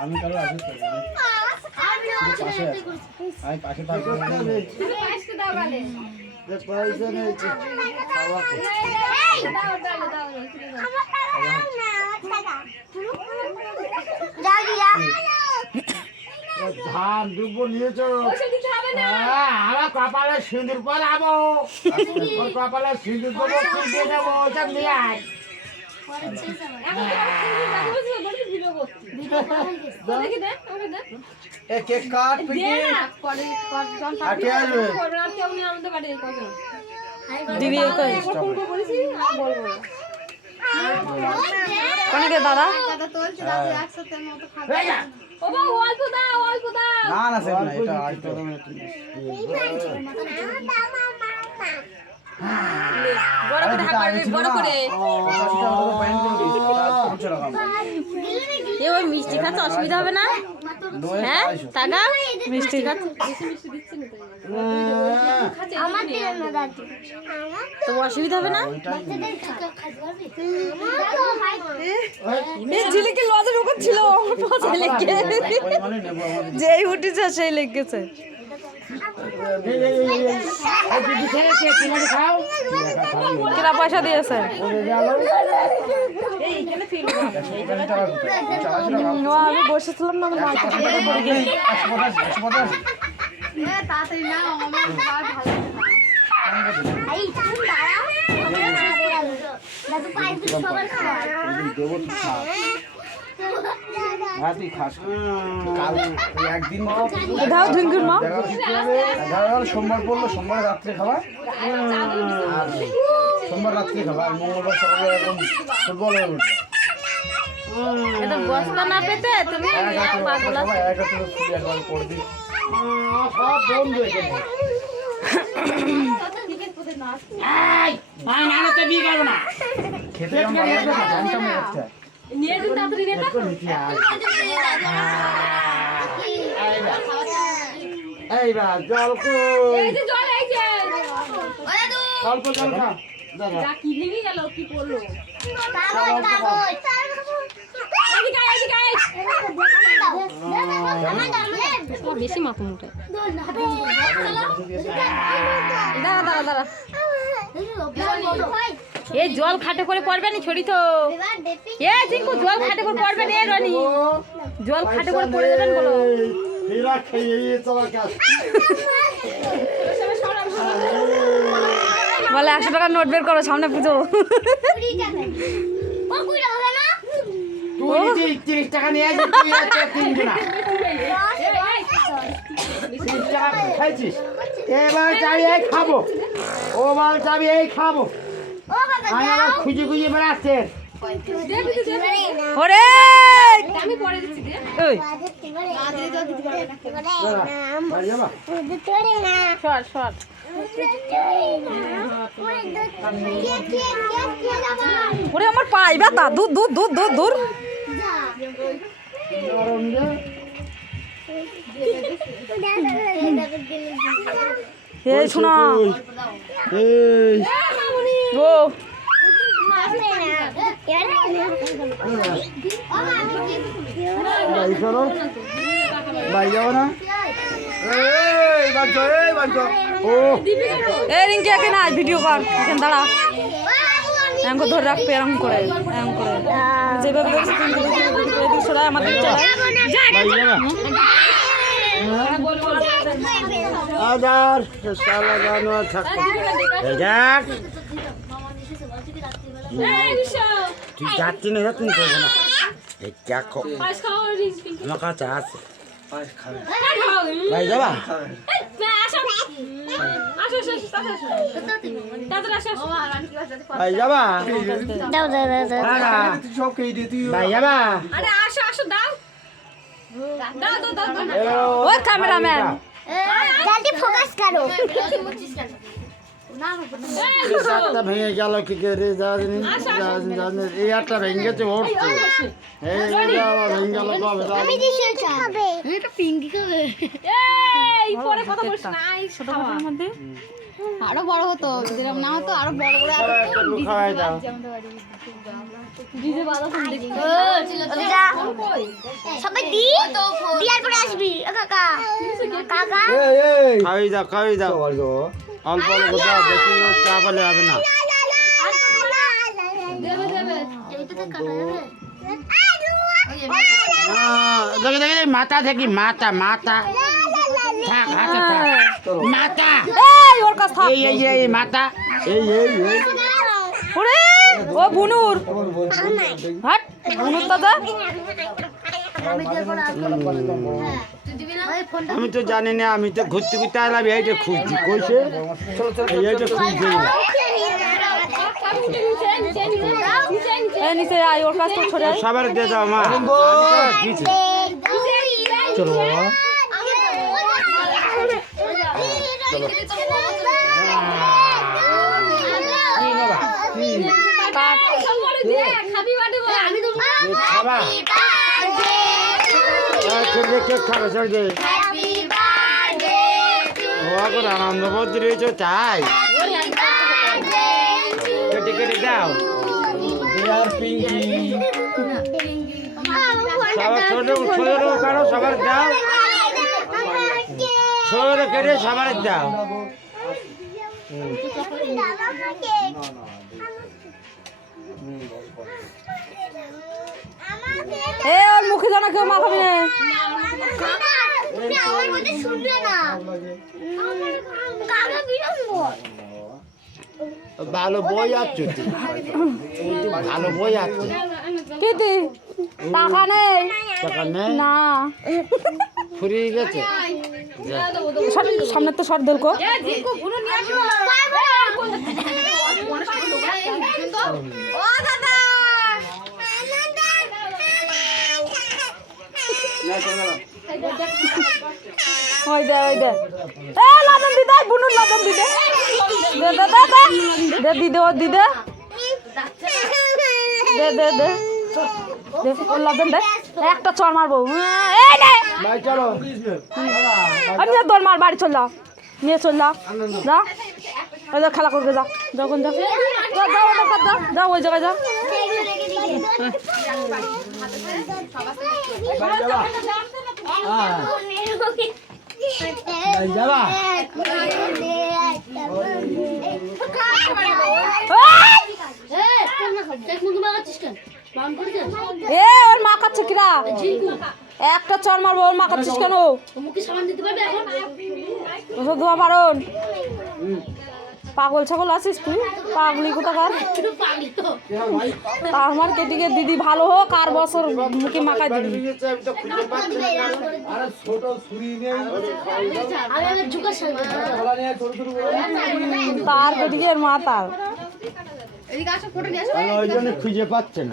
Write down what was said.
আমি কারো আমি পাশে পয়সা নিয়েছি ধান ডুবো নিয়েছো আমার কপালে সিঁদুর পরাবো কপালে সিঁদুর দেবো দিয়ে দেবো ওটা নিয়ে আয় কেক কাট দাদা না না সেটা না এটা আজ তো ওই মিষ্টি খাচ্ছে অসুবিধা হবে না? হ্যাঁ টাকা মিষ্টি খাচ্ছে তো অসুবিধা হবে না? ঝিলিকে লজের ওখানে ছিল যেই উঠেছে সেই লেগেছে কিনা পয়সা দিয়েছে আমি বসেছিলাম না একদিন সোমবার পড়লো সোমবার রাত্রে খাবার আর সোমবার রাত্রে খাবার আর মঙ্গলবার সকালে এরকম ফুটবল হয়ে উঠবে বস্তা না পেতে তুমি খেতে এইবার জল অল্প জল খা বেশি মাথা মুঠে দাঁড়া দাঁড়া দাঁড়া এই জল খাটে করে পড়বে না ছড়ি তো এ চিঙ্কু জল খাটে করে পড়বে না রানি জল খাটে করে পড়ে যাবেন বলো বলে 100 টাকা নোট বের করো সামনে পুজো তুই 30 টাকা নিয়ে আসবি তুই 3 জনা খাইছিস এবার চাবি এই খাবো ও বল চাবি এই খাবো আমি আবার খুঁজে খুঁজে বেড়াচ্ছে ওরে আমি পরে দিচ্ছি ওই শর্ট শর্ট ওরে আমার পাই ব্যথা দূর দূর দূর দূর দূর এই শোনা ও ভাই যাবো না রিঙ্কি একে না ভিডিও কর এখন দাঁড়া এমন ধরে রাখবে এরকম করে এরকম করে যেভাবে সরাই আমাদের আদার সালা জানোয়ার থাকতে যাক তুই যাচ্ছি না তুমি করবো না এই দেখো আমার কাছে আছে ভাই যাবা ভাই যাবা ভাই যাবা ও ক্যামেরাম্যান জলদি ফোকাস করো ভেঙে গেল কি করে এই একটা ভেঙে গেছে ওঠছে ভেঙে গেল আমি দিছি খাবে এটা পিঙ্কি খাবে এই পরে কথা বলছ না এই খাওয়ার মধ্যে আরো বড় হতো যেরকম না হতো আরো বড় বড় খাওয়াই দাও ডিজে বাজা শুনতে সবাই দিয়ার পরে আসবি কাকা কাকা খাওয়াই দাও অল্প অল্প দাও বেশি চা পেলে হবে না দেখে দেখে মাথা থেকে মাথা থাক হাতে থাক মাথা এই ওর কাছে থাক এই মাথা এই ওরে ও বুনুর হাট বুনুর দাদা আমি তো জানি না আমি তো ঘুরতে ঘুরতে আসলাম এইটা খুঁজছি কইছে এইটা খুঁজছি এই নিচে আয় ওর কাছে ছড়ে আয়। সবার দিয়ে দাও মা চলো কাট খাবা ছেড়ে কেক খাবে ছেড়ে ওয়াগর আনন্দ বলতে রয়েছে তাই কেটে কেটে দাও সবার ছোট ছোট কারো সবার দাও ছোট কেটে সবার দাও এ ওর মুখে জানা কেউ মা খাবি না আমার মধ্যে শুনবে না কাকা বিরঙ্গ ভালো বই আছে ভালো বই আছে কি তুই টাকা নেই টাকা নেই না ফুরিয়ে গেছে সামনে তো শর্ট দেলকো ওই দে এ লাদন দিদা বুনুর লাদন দিদে দে দিদে ও দিদে দে ওর লাদন দে একটা চড় মারবো এই নে ভাই চলো আমি তোর মার বাড়ি চল যা নিয়ে চল যা ওই যা খেলা করবে যা যখন যা যা ওই জায়গায় যা যাবা এ ওর মা কাচ্ছে কিরা একটা চর মারবো ওর মা কাচ্ছিস কেন ওসব ধোয়া বারণ পাগল ছাগল আছিস তুই পাগলি কোথাকার তার আমার কেটিকে দিদি ভালো হোক আর বছর মুখে মাখাই দিবি তার কেটিকে মা তার ওই জন্য খুঁজে পাচ্ছে না